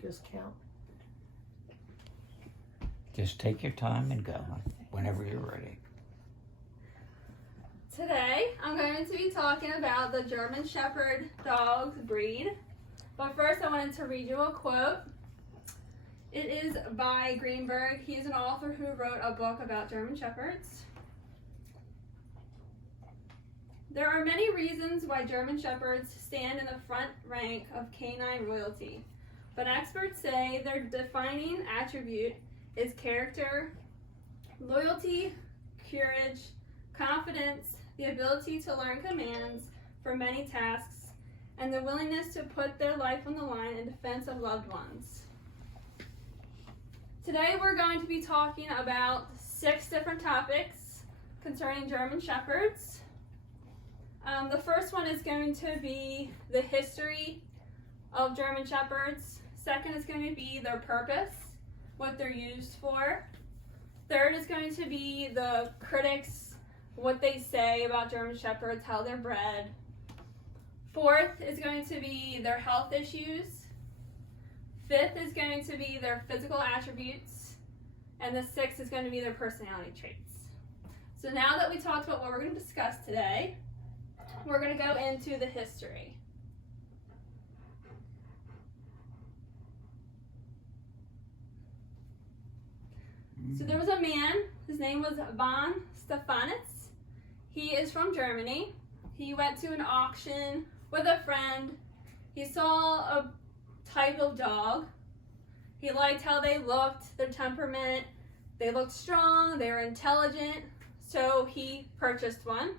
just count? Just take your time and go whenever you're ready. Today, I'm going to be talking about the German Shepherd dog breed. But first, I wanted to read you a quote. It is by Greenberg. He is an author who wrote a book about German Shepherds. There are many reasons why German Shepherds stand in the front rank of canine royalty, but experts say their defining attribute is character, loyalty, courage, confidence, the ability to learn commands for many tasks, and the willingness to put their life on the line in defense of loved ones. Today we're going to be talking about 6 different topics concerning German Shepherds. The first one is going to be the history of German Shepherds. Second is going to be their purpose, what they're used for. Third is going to be the critics, what they say about German Shepherds, how they're bred. Fourth is going to be their health issues. Fifth is going to be their physical attributes. And the sixth is going to be their personality traits. So now that we talked about what we're going to discuss today, we're going to go into the history. So there was a man, his name was von Stephanitz. He is from Germany. He went to an auction with a friend. He saw a type of dog. He liked how they looked, their temperament. They looked strong, they were intelligent, so he purchased one.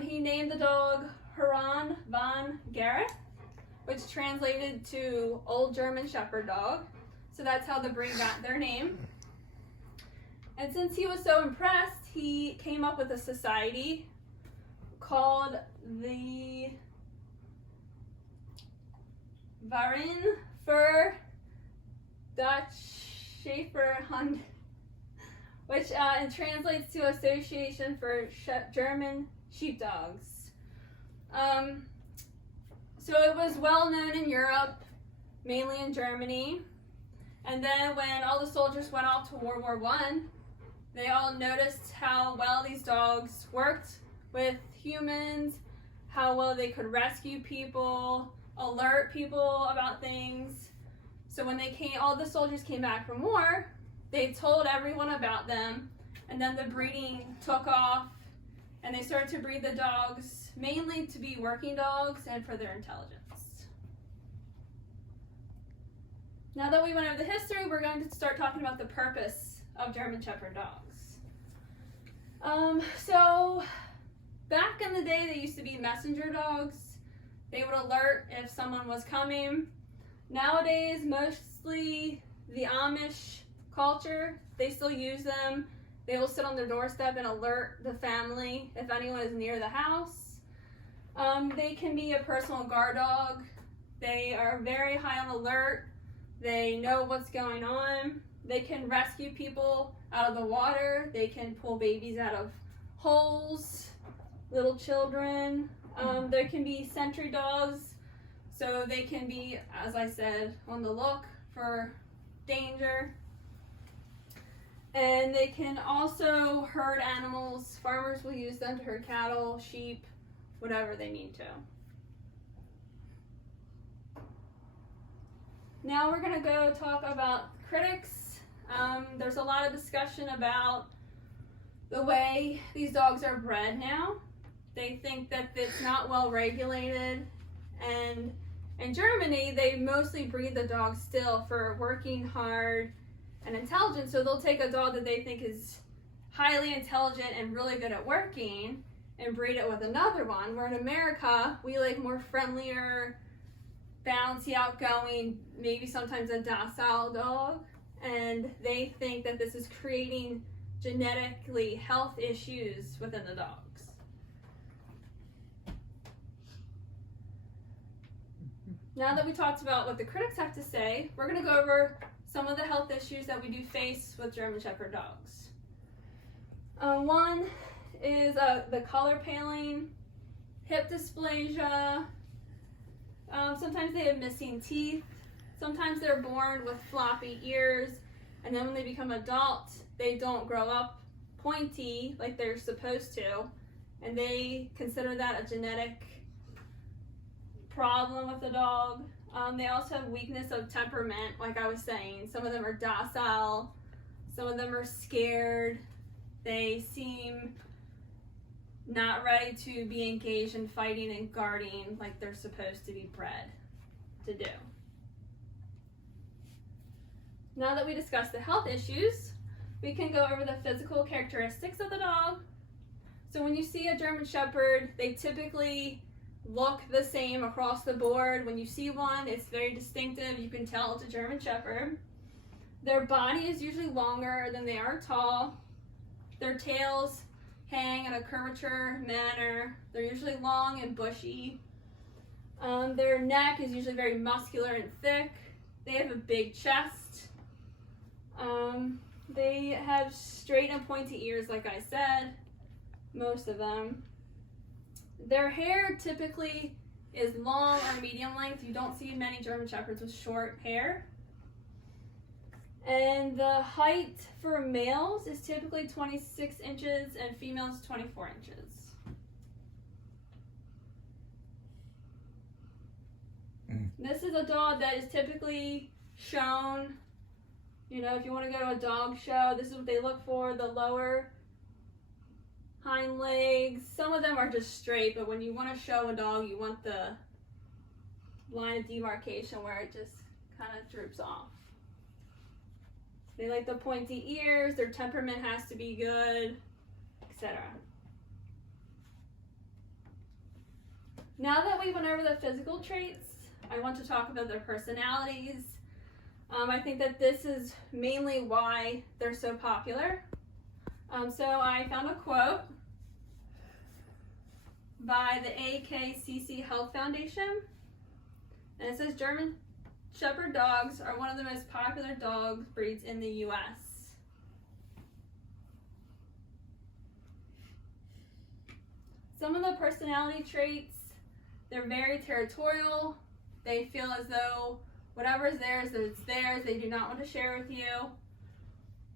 He named the dog Huron von Gareth, which translated to Old German Shepherd Dog. So that's how the breed got their name. And since he was so impressed, he came up with a society called the Verein für Dutch Schäferhund, which translates to Association for German Sheepdogs. So it was well known in Europe, mainly in Germany. And then when all the soldiers went off to World War I, they all noticed how well these dogs worked with humans, how well they could rescue people, alert people about things. So when all the soldiers came back from war, they told everyone about them, and then the breeding took off, and they started to breed the dogs mainly to be working dogs and for their intelligence. Now that we went over the history, we're going to start talking about the purpose of German Shepherd dogs. So back in the day, they used to be messenger dogs. They would alert if someone was coming. Nowadays, mostly the Amish culture, they still use them. They will sit on their doorstep and alert the family if anyone is near the house. They can be a personal guard dog. They are very high on alert. They know what's going on. They can rescue people out of the water. They can pull babies out of holes, little children. There can be sentry dogs, so they can be, as I said, on the look for danger. And they can also herd animals. Farmers will use them to herd cattle, sheep, whatever they need to. Now we're going to go talk about critics. There's a lot of discussion about the way these dogs are bred now. They think that it's not well regulated, and in Germany they mostly breed the dogs still for working hard and intelligent. So they'll take a dog that they think is highly intelligent and really good at working and breed it with another one, where in America we like more friendlier, bouncy, outgoing, maybe sometimes a docile dog, and they think that this is creating genetically health issues within the dogs. Now that we talked about what the critics have to say, we're going to go over some of the health issues that we do face with German Shepherd dogs. One is the color paling, hip dysplasia. Sometimes they have missing teeth, Sometimes they're born with floppy ears, and then when they become adults, they don't grow up pointy like they're supposed to, and they consider that a genetic problem with the dog. They also have weakness of temperament, like I was saying. Some of them are docile, some of them are scared. They seem not ready to be engaged in fighting and guarding like they're supposed to be bred to do. Now that we discussed the health issues, we can go over the physical characteristics of the dog. So when you see a German Shepherd, they typically look the same across the board. When you see one, it's very distinctive. You can tell it's a German Shepherd. Their body is usually longer than they are tall. Their tails hang in a curvature manner. They're usually long and bushy. Their neck is usually very muscular and thick. They have a big chest. They have straight and pointy ears, like I said, most of them. Their hair typically is long or medium length. You don't see many German Shepherds with short hair. And the height for males is typically 26 inches and females 24 inches. This is a dog that is typically shown, if you want to go to a dog show, this is what they look for, the lower hind legs. Some of them are just straight, but when you want to show a dog, you want the line of demarcation where it just kind of droops off. They like the pointy ears, their temperament has to be good, etc. Now that we went over the physical traits, I want to talk about their personalities. I think that this is mainly why they're so popular. So I found a quote by the AKCC Health Foundation, and it says, German Shepherd dogs are one of the most popular dog breeds in the U.S. Some of the personality traits, they're very territorial. They feel as though whatever is theirs, it's theirs. They do not want to share with you.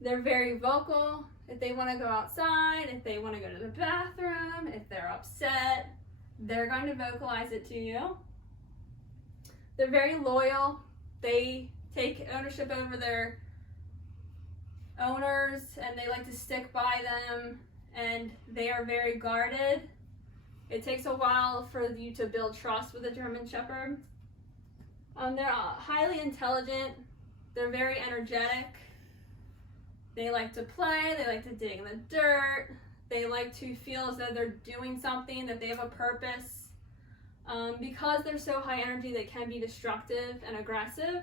They're very vocal. If they want to go outside, if they want to go to the bathroom, if they're upset, they're going to vocalize it to you. They're very loyal. They take ownership over their owners, and they like to stick by them, and they are very guarded. It takes a while for you to build trust with a German Shepherd. They're highly intelligent. They're very energetic. They like to play. They like to dig in the dirt. They like to feel as though they're doing something, that they have a purpose. Because they're so high energy, they can be destructive and aggressive.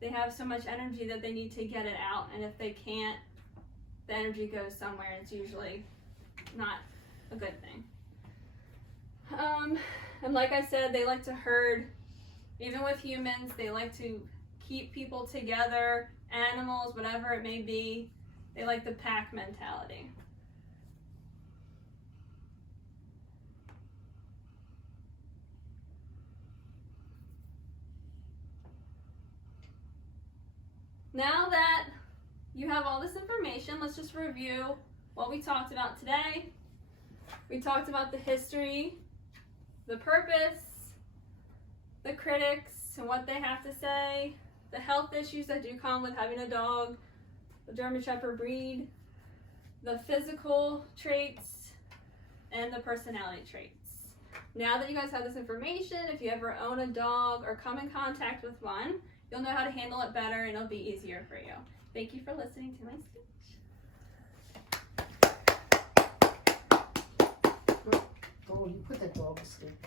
They have so much energy that they need to get it out, and if they can't, the energy goes somewhere. It's usually not a good thing. And like I said, they like to herd. Even with humans, they like to keep people together, animals, whatever it may be. They like the pack mentality. Now that you have all this information, let's just review what we talked about today. We talked about the history, the purpose, the critics and what they have to say, the health issues that do come with having a dog, the German Shepherd breed, the physical traits, and the personality traits. Now that you guys have this information, if you ever own a dog or come in contact with one, you'll know how to handle it better and it'll be easier for you. Thank you for listening to my speech. Oh, you put that dog to sleep.